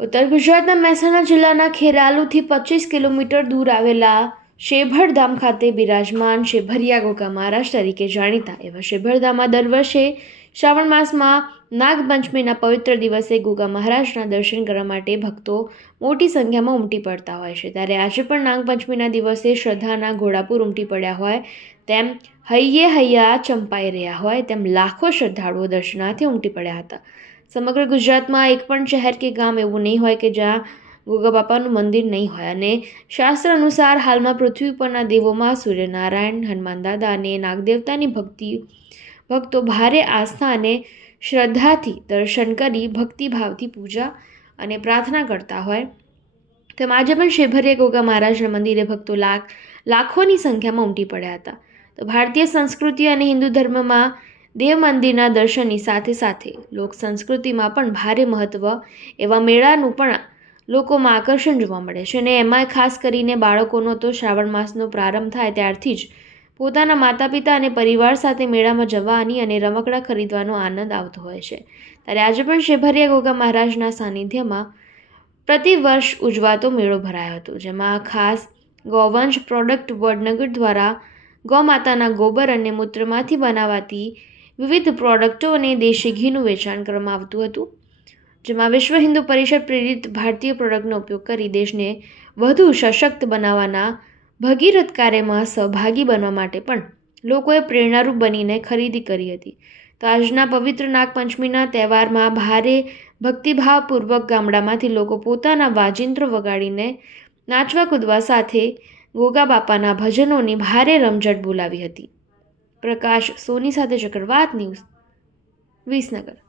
ઉત્તર ગુજરાતના મહેસાણા જિલ્લાના ખેરાલુથી 25 કિલોમીટર દૂર આવેલા શેભરધામ ખાતે બિરાજમાન શેભરિયા ગોગા મહારાજ તરીકે જાણીતા એવા શેભરધામમાં દર વર્ષે શ્રાવણ માસમાં નાગપંચમીના પવિત્ર દિવસે ગોગા મહારાજના દર્શન કરવા માટે ભક્તો મોટી સંખ્યામાં ઉમટી પડતા હોય છે। ત્યારે આજે પણ નાગપંચમીના દિવસે શ્રદ્ધાના ઘોડાપુર ઉમટી પડ્યા હોય તેમ હૈયે હૈયા ચંપાઈ રહ્યા હોય તેમ લાખો શ્રદ્ધાળુઓ દર્શનાર્થે ઉમટી પડ્યા હતા। સમગ્ર ગુજરાતમાં એક પણ શહેર કે ગામ એવું નહીં હોય કે જ્યાં ગોગા બાપાનું મંદિર નહીં હોય અને શાસ્ત્ર અનુસાર હાલમાં પૃથ્વી પરના દેવોમાં સૂર્યનારાયણ, હનુમાન દાદા અને નાગદેવતાની ભક્તો ભારે આસ્થા અને શ્રદ્ધાથી દર્શન કરી ભક્તિભાવથી પૂજા અને પ્રાર્થના કરતા હોય તેમ આજે પણ શેભરિયા ગોગા મહારાજના મંદિરે ભક્તો લાખોની સંખ્યામાં ઉમટી પડ્યા હતા। તો ભારતીય સંસ્કૃતિ અને હિન્દુ ધર્મમાં દેવ મંદિરના દર્શનની સાથે સાથે લોક સંસ્કૃતિમાં પણ ભારે મહત્ત્વ એવા મેળાનું પણ લોકોમાં આકર્ષણ જોવા મળે છે અને એમાં ખાસ કરીને બાળકોનો તો શ્રાવણ માસનો પ્રારંભ થાય ત્યારથી જ પોતાના માતા પિતા અને પરિવાર સાથે મેળામાં જવાની અને રમકડાં ખરીદવાનો આનંદ આવતો હોય છે। ત્યારે આજે પણ શેભરિયા ગોગા મહારાજના સાનિધ્યમાં પ્રતિવર્ષ ઉજવાતો મેળો ભરાયો હતો, જેમાં ખાસ ગૌવંશ પ્રોડક્ટ વડનગર દ્વારા ગૌમાતાના ગોબર અને મૂત્રમાંથી બનાવાતી વિવિધ પ્રોડક્ટો અને દેશી ઘીનું વેચાણ કરવામાં આવતું હતું, જેમાં વિશ્વ હિન્દુ પરિષદ પ્રેરિત ભારતીય પ્રોડક્ટનો ઉપયોગ કરી દેશને વધુ સશક્ત બનાવવાના ભગીરથ કાર્યમાં સહભાગી બનવા માટે પણ લોકોએ પ્રેરણારૂપ બનીને ખરીદી કરી હતી। તો આજના પવિત્ર નાગપંચમીના તહેવારમાં ભારે ભક્તિભાવપૂર્વક ગામડામાંથી લોકો પોતાના વાજિંત્રો વગાડીને નાચવા કૂદવા સાથે ગોગા બાપાના ભજનોની ભારે રમઝટ બોલાવી હતી। પ્રકાશ સોની સાથે ચક્રવાત ન્યૂઝ, વિસનગર।